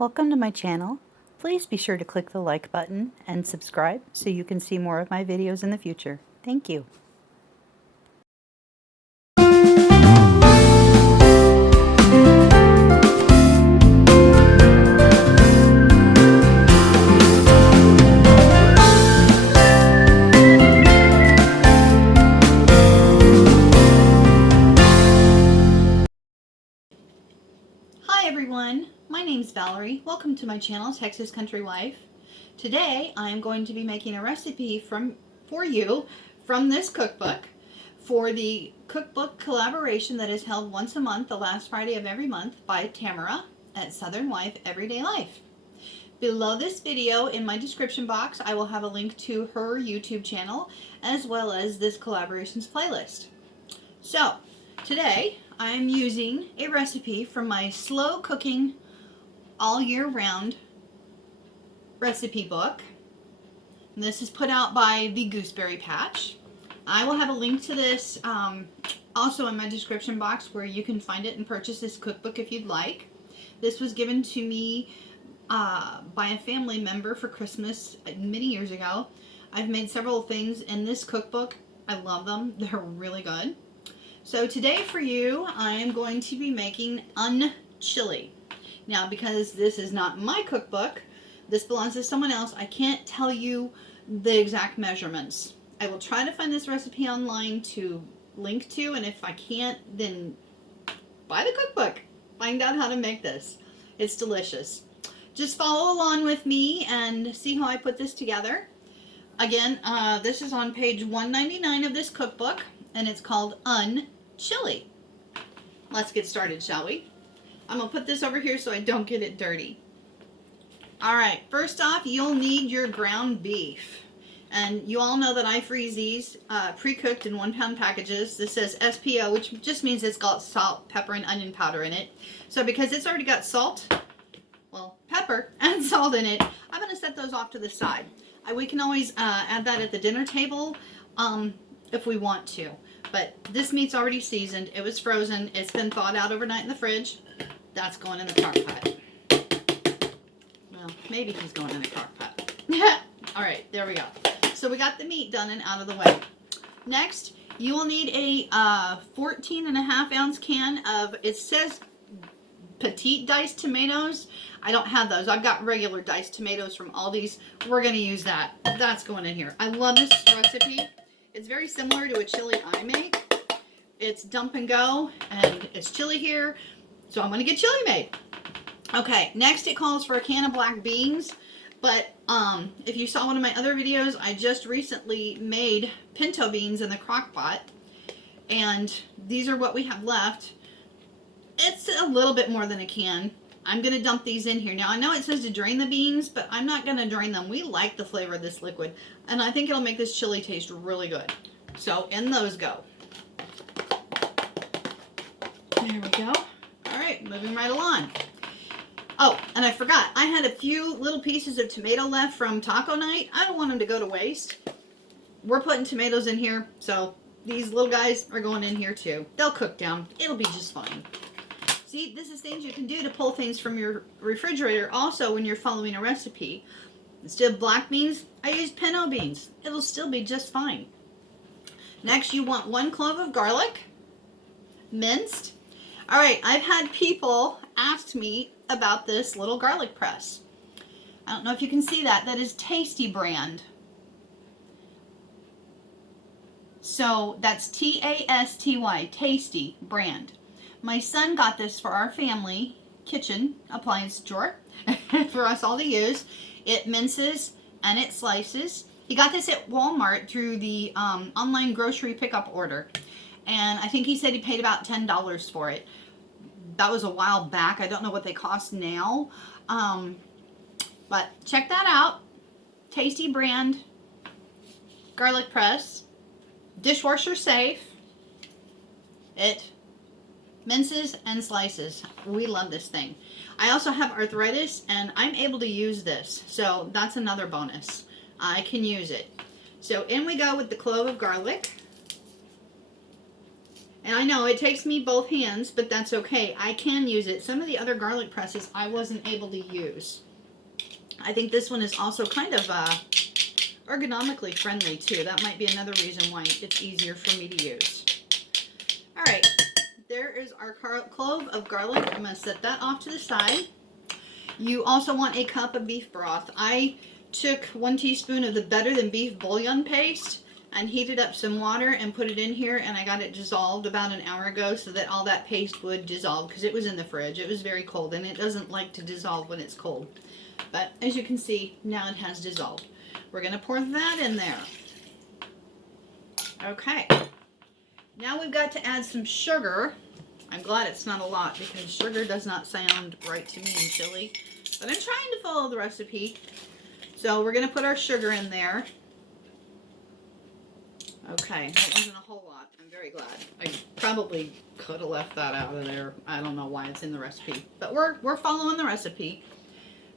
Welcome to my channel. Please be sure to click the like button and subscribe so you can see more of my videos in the future. Thank you. Hi everyone, my name's Valerie. Welcome to my channel, Texas Country Wife. Today I am going to be making a recipe for you from this cookbook for the cookbook collaboration that is held once a month, the last Friday of every month, by Tamara at SouthernWife Everyday Life. Below this video in my description box I will have a link to her YouTube channel as well as this collaborations playlist. So today I'm using a recipe from my slow cooking all year round recipe book. And this is put out by the Gooseberry Patch. I will have a link to this also in my description box where you can find it and purchase this cookbook if you'd like. This was given to me by a family member for Christmas many years ago. I've made several things in this cookbook. I love them. They're really good. So today for you, I am going to be making unchili. Now, because this is not my cookbook, this belongs to someone else, I can't tell you the exact measurements. I will try to find this recipe online to link to, and if I can't, then buy the cookbook. Find out how to make this. It's delicious. Just follow along with me and see how I put this together. Again, this is on page 199 of this cookbook, and it's called Unchili. Let's get started, shall we? I'm going to put this over here so I don't get it dirty. Alright, first off, you'll need your ground beef. And you all know that I freeze these pre-cooked in 1-pound packages. This says SPO, which just means it's got salt, pepper, and onion powder in it. So because it's already got salt, well, pepper and salt in it, I'm going to set those off to the side. We can always add that at the dinner table if we want to. But this meat's already seasoned. It was frozen. It's been thawed out overnight in the fridge. That's going in the Crockpot. Well, maybe he's going in the Crockpot. All right, there we go. So we got the meat done and out of the way. Next, you will need a 14.5-ounce can of, it says petite diced tomatoes. I don't have those. I've got regular diced tomatoes from Aldi's. We're going to use that. That's going in here. I love this recipe. It's very similar to a chili I make. It's dump and go, and it's chili here, so I'm going to get chili made. Okay, next it calls for a can of black beans, but if you saw one of my other videos, I just recently made pinto beans in the Crockpot, and these are what we have left. It's a little bit more than a can. I'm going to dump these in here. Now, I know it says to drain the beans, but I'm not going to drain them. We like the flavor of this liquid, and I think it'll make this chili taste really good. So, in those go. There we go. All right, moving right along. Oh, and I forgot. I had a few little pieces of tomato left from taco night. I don't want them to go to waste. We're putting tomatoes in here, so these little guys are going in here too. They'll cook down. It'll be just fine. See, this is things you can do to pull things from your refrigerator also when you're following a recipe. Instead of black beans, I used pinto beans. It'll still be just fine. Next, you want 1 clove of garlic, minced. All right, I've had people ask me about this little garlic press. I don't know if you can see that. That is Tasty brand. So that's T-A-S-T-Y, Tasty brand. My son got this for our family kitchen appliance drawer for us all to use. It minces and it slices. He got this at Walmart through the online grocery pickup order. And I think he said he paid about $10 for it. That was a while back. I don't know what they cost now. But check that out. Tasty brand garlic press. Dishwasher safe. It minces and slices. We love this thing. I also have arthritis and I'm able to use this. So that's another bonus. I can use it. So in we go with the clove of garlic. And I know it takes me both hands, but that's okay. I can use it. Some of the other garlic presses I wasn't able to use. I think this one is also kind of ergonomically friendly too. That might be another reason why it's easier for me to use. All right, there is our clove of garlic. I'm going to set that off to the side. You also want a cup of beef broth. I took 1 teaspoon of the Better Than Beef bouillon paste and heated up some water and put it in here, and I got it dissolved about an hour ago so that all that paste would dissolve because it was in the fridge. It was very cold, and it doesn't like to dissolve when it's cold. But as you can see, now it has dissolved. We're going to pour that in there. Okay. Now we've got to add some sugar. I'm glad it's not a lot because sugar does not sound right to me in chili. But I'm trying to follow the recipe. So we're going to put our sugar in there. Okay, that wasn't a whole lot. I'm very glad. I probably could have left that out of there. I don't know why it's in the recipe. But we're following the recipe.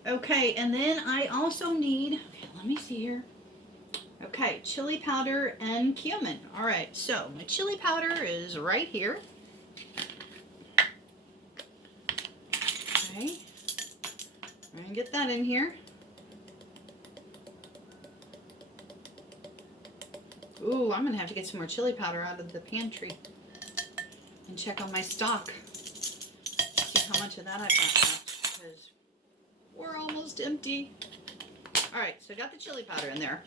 Okay, and then I also need, okay, let me see here. Okay, chili powder and cumin. All right, so my chili powder is right here. Okay, we're gonna get that in here. Ooh, I'm gonna have to get some more chili powder out of the pantry and check on my stock. See how much of that I've got left because we're almost empty. All right, so I got the chili powder in there.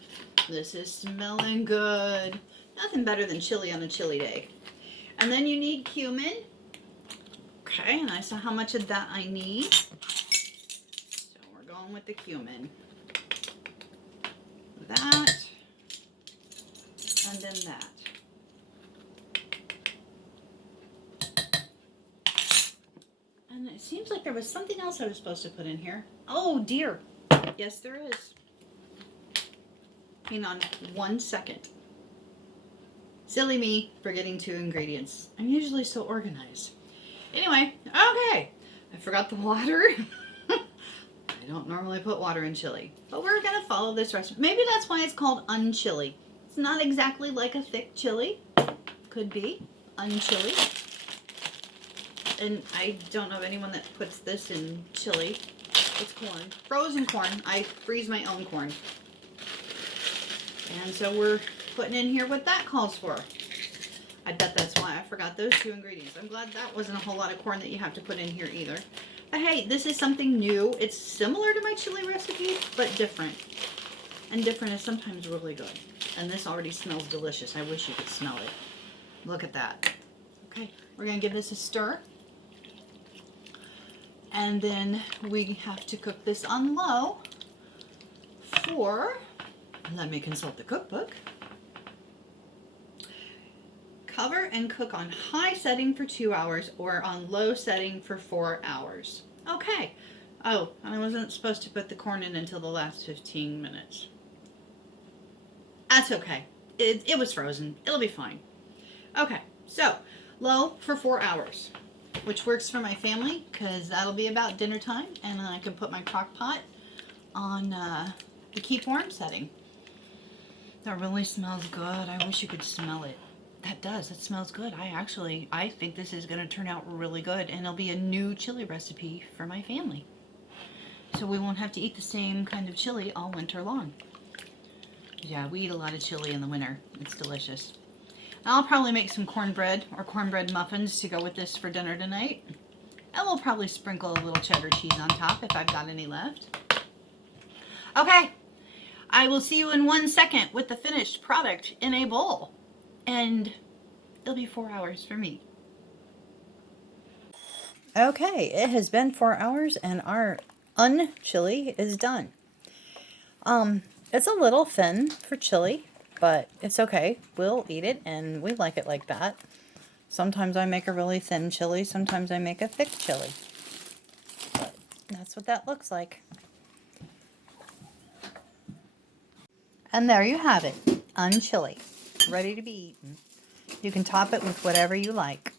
This is smelling good. Nothing better than chili on a chilly day. And then you need cumin. Okay, and I saw how much of that I need. So we're going with the cumin. That. And then that. And it seems like there was something else I was supposed to put in here. Oh dear. Yes, there is. Hang on 1 second. Silly me, forgetting 2 ingredients. I'm usually so organized. Anyway, okay. I forgot the water. I don't normally put water in chili, but we're gonna follow this recipe. Maybe that's why it's called unchili. It's not exactly like a thick chili. Could be unchili. And I don't know of anyone that puts this in chili. It's corn. Frozen corn. I freeze my own corn. And so we're putting in here what that calls for. I bet that's why I forgot those 2 ingredients. I'm glad that wasn't a whole lot of corn that you have to put in here either. But hey, this is something new. It's similar to my chili recipe, but different. And different is sometimes really good. And this already smells delicious. I wish you could smell it. Look at that. Okay, we're going to give this a stir. And then we have to cook this on low for, let me consult the cookbook. Cover and cook on high setting for 2 hours or on low setting for 4 hours. Okay. Oh, I wasn't supposed to put the corn in until the last 15 minutes. That's okay. It was frozen. It'll be fine. Okay, so low for 4 hours, which works for my family because that'll be about dinner time, and then I can put my crock pot on the keep warm setting. That really smells good. I wish you could smell it. That does. It smells good. I think this is going to turn out really good, and it'll be a new chili recipe for my family. So we won't have to eat the same kind of chili all winter long. Yeah, we eat a lot of chili in the winter. It's delicious. I'll probably make some cornbread or cornbread muffins to go with this for dinner tonight. And we'll probably sprinkle a little cheddar cheese on top if I've got any left. Okay, I will see you in 1 second with the finished product in a bowl. And it'll be 4 hours for me. Okay, it has been 4 hours and our unchili is done. It's a little thin for chili, but it's okay. We'll eat it and we like it like that. Sometimes I make a really thin chili, sometimes I make a thick chili. But that's what that looks like. And there you have it, unchili, ready to be eaten. You can top it with whatever you like.